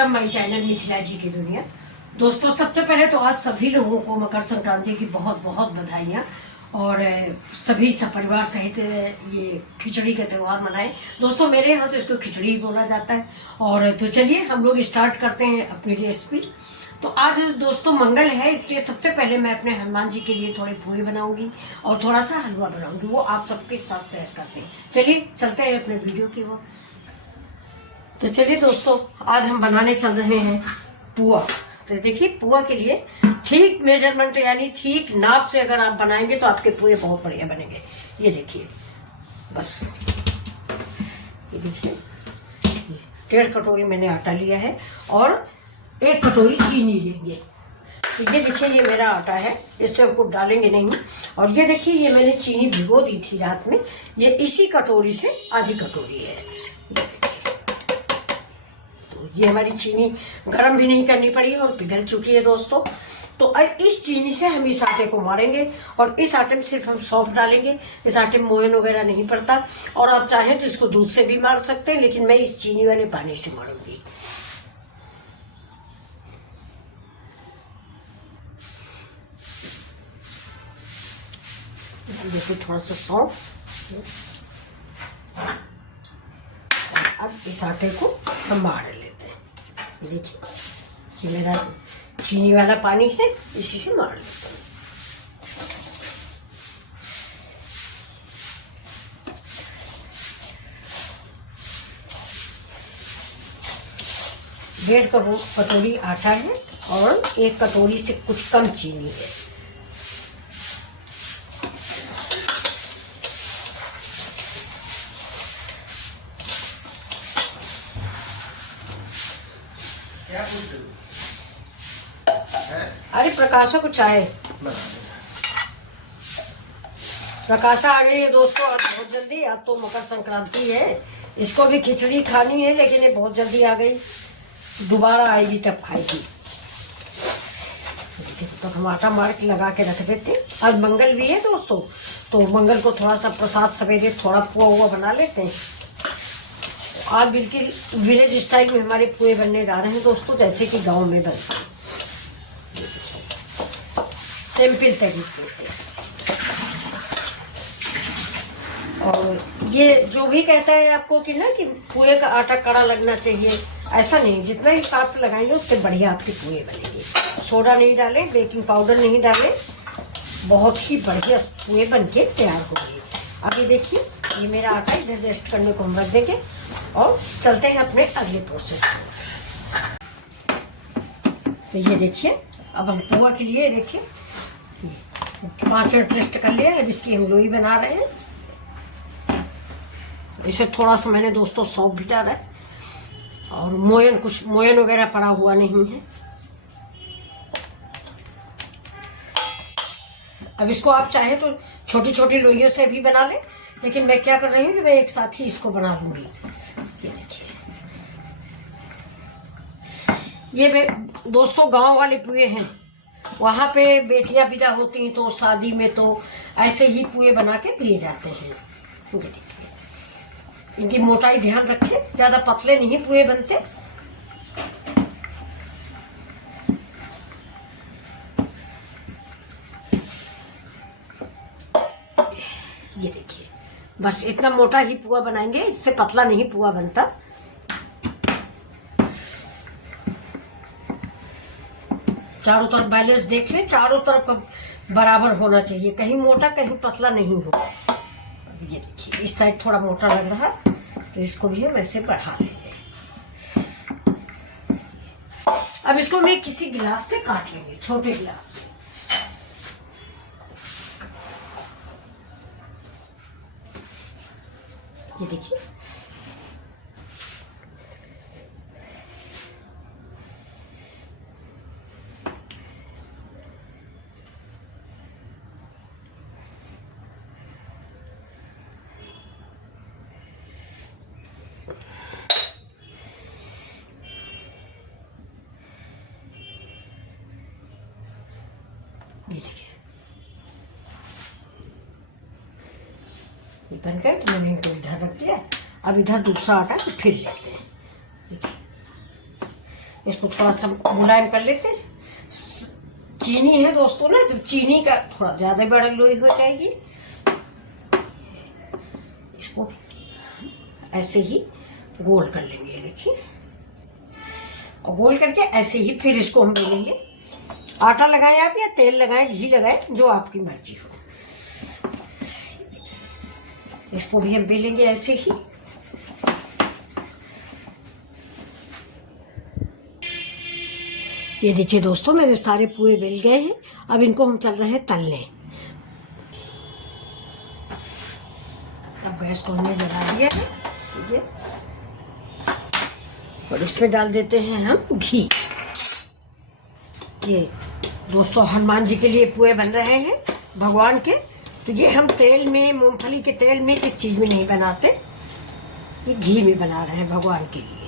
Welcome my channel Mithila जी की दुनिया। दोस्तों, सबसे पहले तो आज सभी लोगों को मकर संक्रांति की बहुत बहुत बधाइयाँ और सभी सपरिवार सहित ये खिचड़ी का त्यौहार मनाएं। दोस्तों, मेरे यहाँ तो इसको खिचड़ी बोला जाता है। और तो चलिए हम लोग स्टार्ट करते हैं अपनी रेसिपी। तो आज दोस्तों मंगल है, इसलिए सबसे पहले मैं अपने हनुमान जी के लिए थोड़े पूरी बनाऊंगी और थोड़ा सा हलवा बनाऊंगी, वो आप सबके साथ शेयर करते हैं। चलिए चलते हैं अपने वीडियो की ओर। तो चलिए दोस्तों, आज हम बनाने चल रहे हैं पुआ। तो देखिए, पुआ के लिए ठीक मेजरमेंट यानी ठीक नाप से अगर आप बनाएंगे तो आपके पुए बहुत बढ़िया बनेंगे। ये देखिए, बस ये देखिए, 1.5 कटोरी मैंने आटा लिया है और 1 कटोरी चीनी लेंगे। तो ये देखिए, ये मेरा आटा है, इसमें हमको डालेंगे नहीं। और ये देखिए, ये मैंने चीनी भिगो दी थी रात में, ये इसी कटोरी से आधी कटोरी है। ये हमारी चीनी गर्म भी नहीं करनी पड़ी और पिघल चुकी है दोस्तों। तो अब इस चीनी से हम इस आटे को मारेंगे और इस आटे में सिर्फ हम सौंफ डालेंगे। इस आटे में मोयन वगैरह नहीं पड़ता और आप चाहें तो इसको दूध से भी मार सकते हैं, लेकिन मैं इस चीनी वाले पानी से मारूंगी। देखिए, थोड़ा सा सौंफ। अब इस आटे को हम मार लेते हैं। देखिए, ये मेरा चीनी वाला पानी है, इसी से मार लेते हैं। डेढ़ कटोरी आटा है और 1 कटोरी से कुछ कम चीनी है। अरे प्रकाशा को चाय। प्रकाशा आ गई है दोस्तों, आज बहुत जल्दी। आज तो मकर संक्रांति है, इसको भी खिचड़ी खानी है, लेकिन ये बहुत जल्दी आ गई। दोबारा आएगी तब खाएगी। तो हम आटा मार के लगा के रख देते। आज मंगल भी है दोस्तों, तो मंगल को थोड़ा सा प्रसाद सवेरे थोड़ा पुआ हुआ बना लेते हैं। आज बिल्कुल विलेज स्टाइल में हमारे पुए बनने जा रहे हैं दोस्तों, जैसे कि गांव में बनते हैं, सिंपल तरीके से। और ये जो भी कहता है आपको कि ना कि पुए का आटा कड़ा लगना चाहिए, ऐसा नहीं। जितना ही साफ लगाएंगे उतने बढ़िया आपके पुए बनेंगे। सोडा नहीं डालें, बेकिंग पाउडर नहीं डालें, बहुत ही बढ़िया पुए बनके तैयार होंगे। अभी देखिए, ये मेरा आटा इधर रेस्ट करने को हम रख देंगे और चलते हैं अपने अगले प्रोसेस पर। तो ये देखिए, अब हम पुआ के लिए देखिए 5 मिनट रेस्ट कर लिया। अब इसकी हम लोई बना रहे हैं। इसे थोड़ा सा मैंने दोस्तों सौंफ भी डाला है और मोयन, कुछ मोयन वगैरह पड़ा हुआ नहीं है। अब इसको आप चाहे तो छोटी छोटी लोइयों से भी बना लें, लेकिन मैं क्या कर रही हूँ कि मैं एक साथ ही इसको बना लूंगी। ये देखिए, ये दोस्तों गांव वाले पुए हैं। वहाँ पे बेटियां विदा होती हैं तो शादी में तो ऐसे ही पुए बना के दिए जाते हैं। देखिए, इनकी मोटाई ध्यान रखें, ज्यादा पतले नहीं पुए बनते। ये देखिए, बस इतना मोटा ही पुआ बनाएंगे, इससे पतला नहीं पुआ बनता। चारों तरफ बैलेंस देख लें, चारों तरफ बराबर होना चाहिए, कहीं मोटा कहीं पतला नहीं हो। ये देखिए, इस साइड थोड़ा मोटा लग रहा है तो इसको भी हम ऐसे बढ़ा लेंगे। अब इसको मैं किसी गिलास से काट लेंगे, छोटे गिलास से। ये देखिए, ये बन गए तो मैंने इनको इधर रख दिया। अब इधर दूसरा आटा तो फिर लेते हैं। इसको थोड़ा सा मुलायम कर लेते हैं। चीनी है दोस्तों ना, तो चीनी का थोड़ा ज़्यादा बड़ा लोई हो जाएगी। इसको ऐसे ही गोल कर लेंगे, देखिए, और गोल करके ऐसे ही फिर इसको हम बेलेंगे। आटा लगाएं आप या तेल लगाएं, घी लगाएं, जो आपकी मर्जी हो। इसको भी हम बेलेंगे ऐसे ही। ये देखिए दोस्तों, मेरे सारे पूरे बेल गए हैं। अब इनको हम चल रहे हैं तलने। अब गैस को हमने जला दिया है, ठीक है, और इसमें डाल देते हैं हम घी। ये दोस्तों हनुमान जी के लिए पुए बन रहे हैं, भगवान के। तो ये हम तेल में, मूंगफली के तेल में, किस चीज़ में नहीं बनाते, ये घी में बना रहे हैं भगवान के लिए।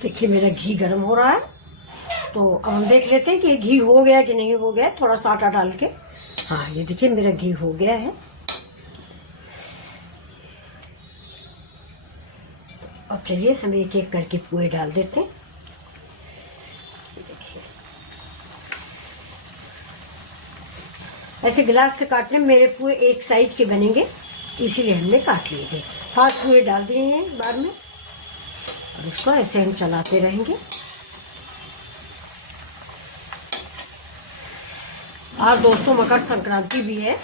देखिए मेरा घी गर्म हो रहा है, तो अब हम देख लेते हैं कि घी हो गया कि नहीं हो गया, थोड़ा सा आटा डाल के। हाँ, ये देखिए मेरा घी हो गया है। अब चलिए हम एक एक करके पुए डाल देते हैं। देखिए ऐसे गिलास से काटने में मेरे पुए एक साइज के बनेंगे, इसीलिए हमने काट लिए थे। 5 पुए डाल दिए हैं बाद में, और इसको ऐसे हम चलाते रहेंगे। आज दोस्तों मकर संक्रांति भी है,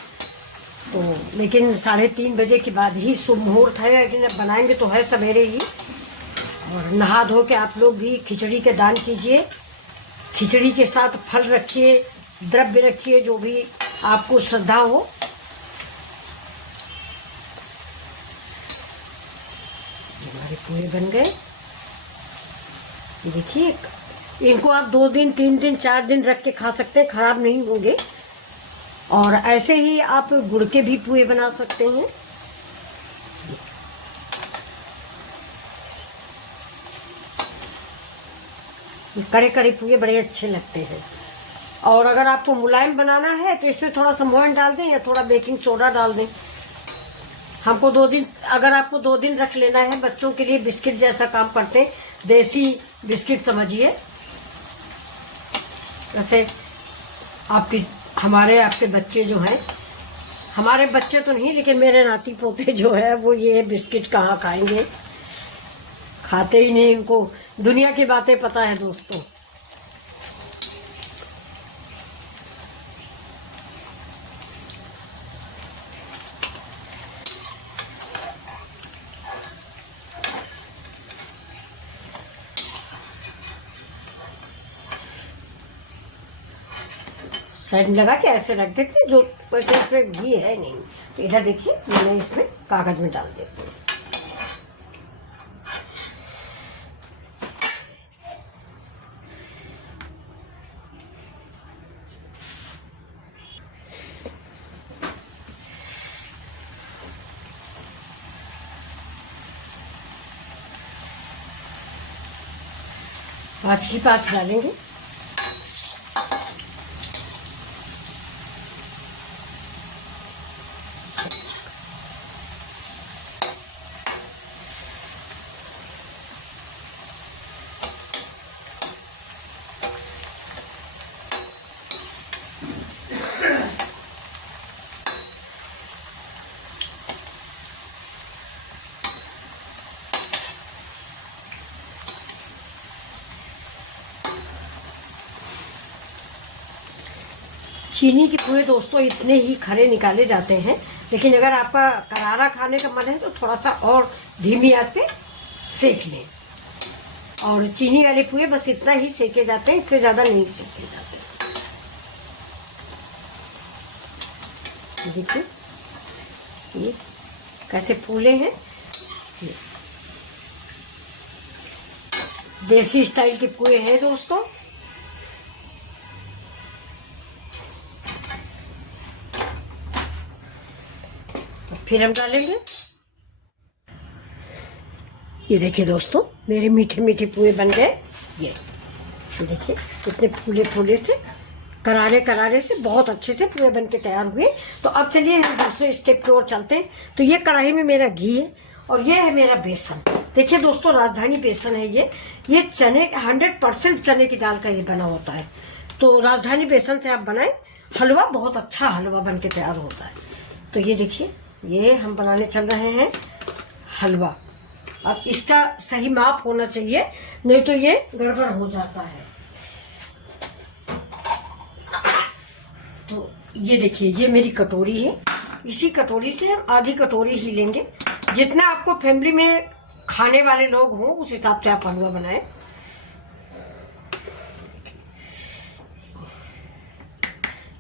तो लेकिन 3:30 बजे के बाद ही शुभ मुहूर्त है, लेकिन अब बनाएंगे तो है सवेरे ही। और नहा धो के आप लोग भी खिचड़ी के दान कीजिए। खिचड़ी के साथ फल रखिए, द्रव्य रखिए, जो भी आपको श्रद्धा हो। हमारे पूरे बन गए, देखिए। इनको आप 2 दिन, 3 दिन, 4 दिन रख के खा सकते हैं, खराब नहीं होंगे। और ऐसे ही आप गुड़ के भी पुए बना सकते हैं। कड़े कड़े पुए बड़े अच्छे लगते हैं। और अगर आपको मुलायम बनाना है तो इसमें थोड़ा सा मोहन डाल दें या थोड़ा बेकिंग सोडा डाल दें। हमको 2 दिन, अगर आपको 2 दिन रख लेना है, बच्चों के लिए बिस्किट जैसा काम करते हैं, देसी बिस्किट समझिए। वैसे आपके बच्चे जो हैं, हमारे बच्चे तो नहीं, लेकिन मेरे नाती पोते जो है वो ये बिस्किट कहाँ खाएंगे, खाते ही नहीं। इनको दुनिया की बातें पता है दोस्तों। साइड में लगा के ऐसे रख देते हैं, जो वैसे इसमें घी है नहीं। तो इधर देखिए मैंने इसमें कागज में डाल देती हूँ। पाँच की 5 डालेंगे। चीनी के पुए दोस्तों इतने ही खरे निकाले जाते हैं, लेकिन अगर आपका करारा खाने का मन है तो थोड़ा सा और धीमी आंच पे सेक लें। और चीनी वाले पुए बस इतना ही सेके जाते हैं, इससे ज़्यादा नहीं सेके जाते। देखिए ये कैसे फूले हैं। देसी स्टाइल के पुए हैं दोस्तों। फिर हम डालेंगे, ये देखिए दोस्तों मेरे मीठे मीठे पुए बन गए। ये देखिए कितने फूले फूले से करारे करारे से बहुत अच्छे से पूरे बन के तैयार हुए। तो अब चलिए हम दूसरे स्टेप की ओर चलते हैं। तो ये कढ़ाई में मेरा घी है और ये है मेरा बेसन। देखिए दोस्तों, राजधानी बेसन है ये चने 100% चने की दाल का ये बना होता है। तो राजधानी बेसन से आप बनाएं, हलवा बहुत अच्छा हलवा बन के तैयार होता है। तो ये देखिए, ये हम बनाने चल रहे हैं हलवा। अब इसका सही माप होना चाहिए, नहीं तो ये गड़बड़ हो जाता है। तो ये देखिए, ये मेरी कटोरी है। इसी कटोरी से हम आधी कटोरी ही लेंगे। जितना आपको फैमिली में खाने वाले लोग हों उस हिसाब से आप हलवा बनाएं।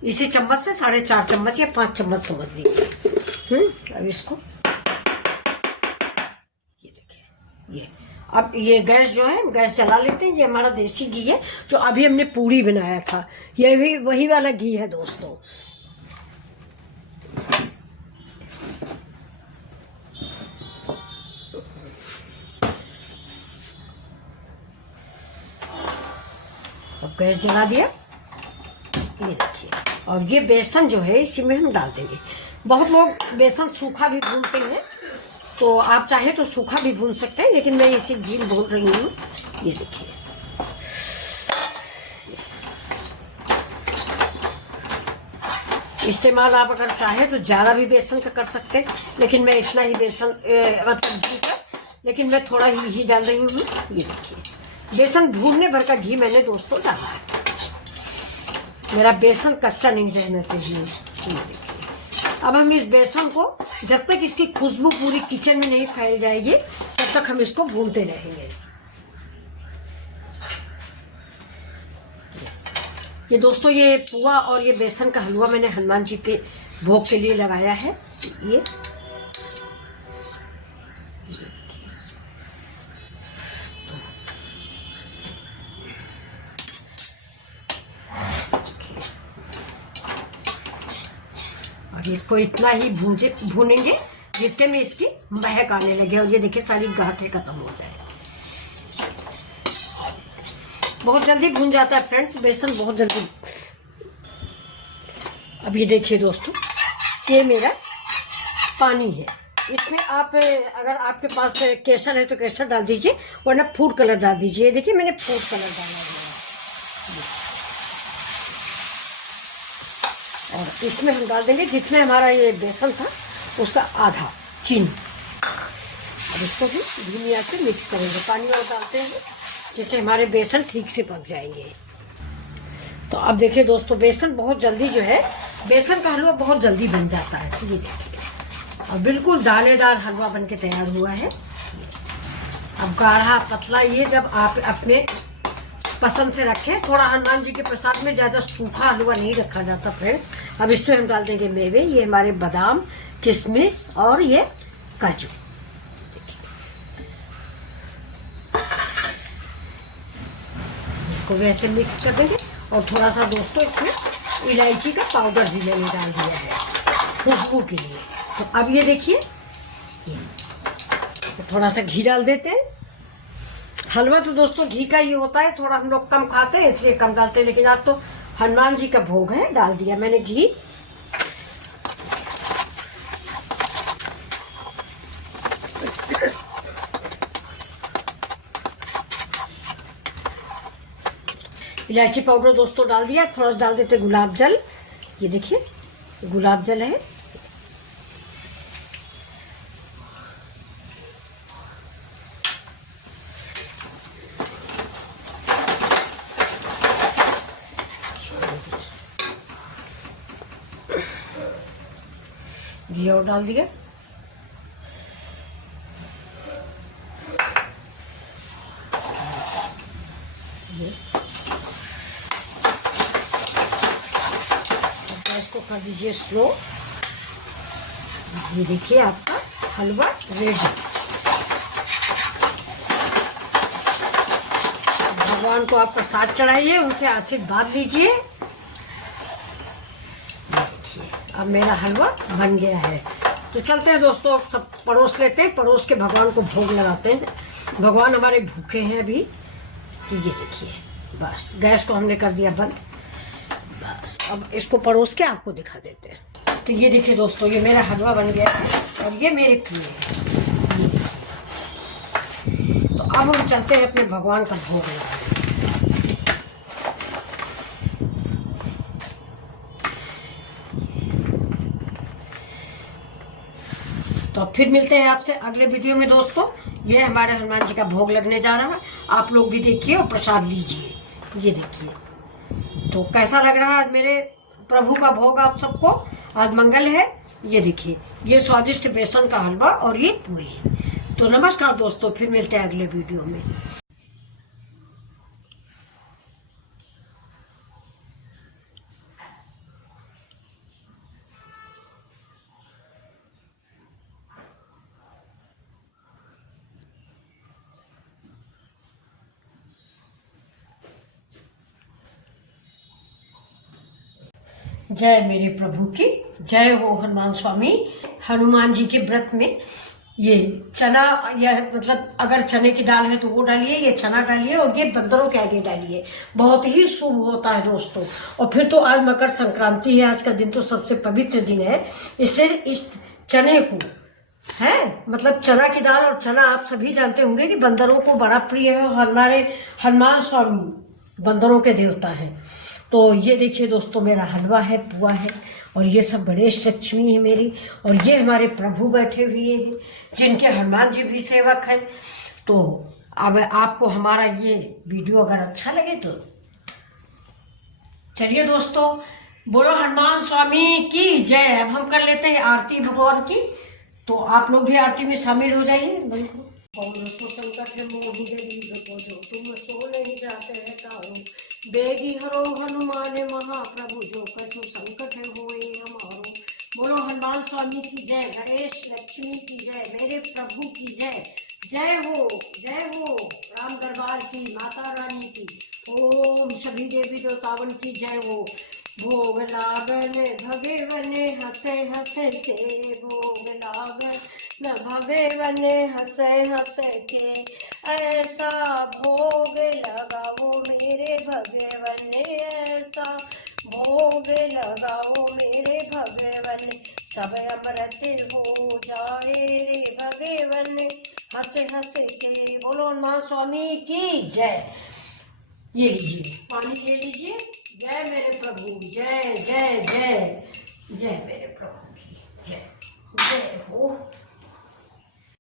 इसी चम्मच से 4.5 चम्मच या 5 चम्मच समझ लीजिए। अब इसको ये देखिए, ये अब ये गैस जो है, गैस जला लेते हैं। ये हमारा देसी घी है जो अभी हमने पूड़ी बनाया था। ये भी वही वाला घी है दोस्तों। अब गैस जला दिया, ये देखिए। और ये बेसन जो है इसी में हम डाल देंगे। बहुत लोग बेसन सूखा भी भूनते हैं, तो आप चाहे तो सूखा भी भून सकते हैं, लेकिन मैं इसी घी में भून रही हूँ। ये देखिए, इस्तेमाल आप अगर चाहे तो ज़्यादा भी बेसन का कर सकते हैं, लेकिन मैं इतना ही बेसन मतलब घी का, लेकिन मैं थोड़ा ही डाल रही हूँ। ये देखिए, बेसन भूनने भर का घी मैंने दोस्तों डाला है। मेरा बेसन कच्चा नहीं रहना चाहिए। ये देखिए, अब हम इस बेसन को जब तक इसकी खुशबू पूरी किचन में नहीं फैल जाएगी तब तक हम इसको भूनते रहेंगे। ये दोस्तों, ये पुआ और ये बेसन का हलवा मैंने हनुमान जी के भोग के लिए लगाया है। ये और इसको इतना ही भूनेंगे जितने में इसकी महक आने लगे और ये देखिए सारी गांठें खत्म हो जाए। बहुत जल्दी भून जाता है फ्रेंड्स, बेसन बहुत जल्दी। अब ये देखिए दोस्तों, ये मेरा पानी है। इसमें आप अगर आपके पास केसर है तो केसर डाल दीजिए, वरना फूड कलर डाल दीजिए। ये देखिए, मैंने फूड कलर डाला है। और इसमें हम डाल देंगे जितने हमारा ये बेसन था उसका आधा चीनी। अब इसको भी धीमी आंच से मिक्स करेंगे। पानी और डालते हैं जिससे हमारे बेसन ठीक से पक जाएंगे। तो अब देखिए दोस्तों, बेसन बहुत जल्दी जो है, बेसन का हलवा बहुत जल्दी बन जाता है। तो ये देखिए, और बिल्कुल दानेदार हलवा बन के तैयार हुआ है। अब गाढ़ा पतला, ये जब आप अपने पसंद से रखें। थोड़ा हनुमान जी के प्रसाद में ज़्यादा सूखा हलवा नहीं रखा जाता फ्रेंड्स। अब इसमें हम डाल देंगे मेवे। ये हमारे बादाम, किशमिश और ये काजू। इसको वैसे मिक्स कर देंगे। और थोड़ा सा दोस्तों इसमें इलायची का पाउडर भी मैंने डाल दिया है खुशबू के लिए। तो अब ये देखिए, तो थोड़ा सा घी डाल देते हैं। हलवा तो दोस्तों घी का ही होता है, थोड़ा हम लोग कम खाते हैं इसलिए कम डालते हैं, लेकिन आज तो हनुमान जी का भोग है, डाल दिया मैंने घी। इलायची पाउडर दोस्तों डाल दिया। थोड़ा सा डाल देते गुलाब जल। ये देखिए, गुलाब जल है। घी और डाल दिया। गैस को कर दीजिए स्लो। ये देखिए आपका हलवा रेडी। भगवान को आप प्रसाद चढ़ाइए, उनसे आशीर्वाद लीजिए। अब मेरा हलवा बन गया है। तो चलते हैं दोस्तों, सब परोस लेते हैं, परोस के भगवान को भोग लगाते हैं। भगवान हमारे भूखे हैं अभी। तो ये देखिए, बस गैस को हमने कर दिया बंद। बस अब इसको परोस के आपको दिखा देते हैं। तो ये देखिए दोस्तों, ये मेरा हलवा बन गया है और ये मेरे पुए हैं। तो अब हम चलते हैं अपने भगवान का भोग लगाने। तो फिर मिलते हैं आपसे अगले वीडियो में दोस्तों। ये हमारे हनुमान जी का भोग लगने जा रहा है, आप लोग भी देखिए और प्रसाद लीजिए। ये देखिए तो कैसा लग रहा है आज मेरे प्रभु का भोग आप सबको। आज मंगल है। ये देखिए ये स्वादिष्ट बेसन का हलवा और ये पुए। तो नमस्कार दोस्तों, फिर मिलते हैं अगले वीडियो में। जय मेरे प्रभु की जय हो। हनुमान स्वामी हनुमान जी के व्रत में ये चना, यह मतलब अगर चने की दाल है तो वो डालिए, ये चना डालिए और ये बंदरों के आगे डालिए। बहुत ही शुभ होता है दोस्तों। और फिर तो आज मकर संक्रांति है, आज का दिन तो सबसे पवित्र दिन है, इसलिए इस चने को है मतलब चना की दाल, और चना आप सभी जानते होंगे कि बंदरों को बड़ा प्रिय है। हमारे हनुमान स्वामी बंदरों के देवता हैं। तो ये देखिए दोस्तों, मेरा हलवा है, पुआ है और ये सब गणेश लक्ष्मी है मेरी, और ये हमारे प्रभु बैठे हुए हैं जिनके हनुमान जी भी सेवक हैं। तो अब आपको हमारा ये वीडियो अगर अच्छा लगे तो चलिए दोस्तों, बोलो हनुमान स्वामी की जय। अब हम कर लेते हैं आरती भगवान की। तो आप लोग भी आरती में शामिल हो जाइए। संकट जो तुम सो नहीं जाते है तारो, बेगी हरो हनुमान महाप्रभु जो कछु संकट होए हमारो। बोलो हनुमान स्वामी की जय, गणेश लक्ष्मी की जय, मेरे प्रभु की जय। जय हो राम दरबार की, माता रानी की, ओम सभी देवी देवतावन की जय हो। भोग लागन भगवन हंसे हंसे के, भोग लागन भगवन हंसे हंसे के, ऐसा भोग लगाओ मेरे भगवन, ऐसा भोग लगाओ मेरे भगवन, सब अमृत हो जाए रे भगवन, हंसे हंसे के। बोलो हनुमान स्वामी की जय। ये लीजिए पानी ले लीजिए। जय मेरे प्रभु, जय जय जय, जय मेरे प्रभु की जय, जय हो।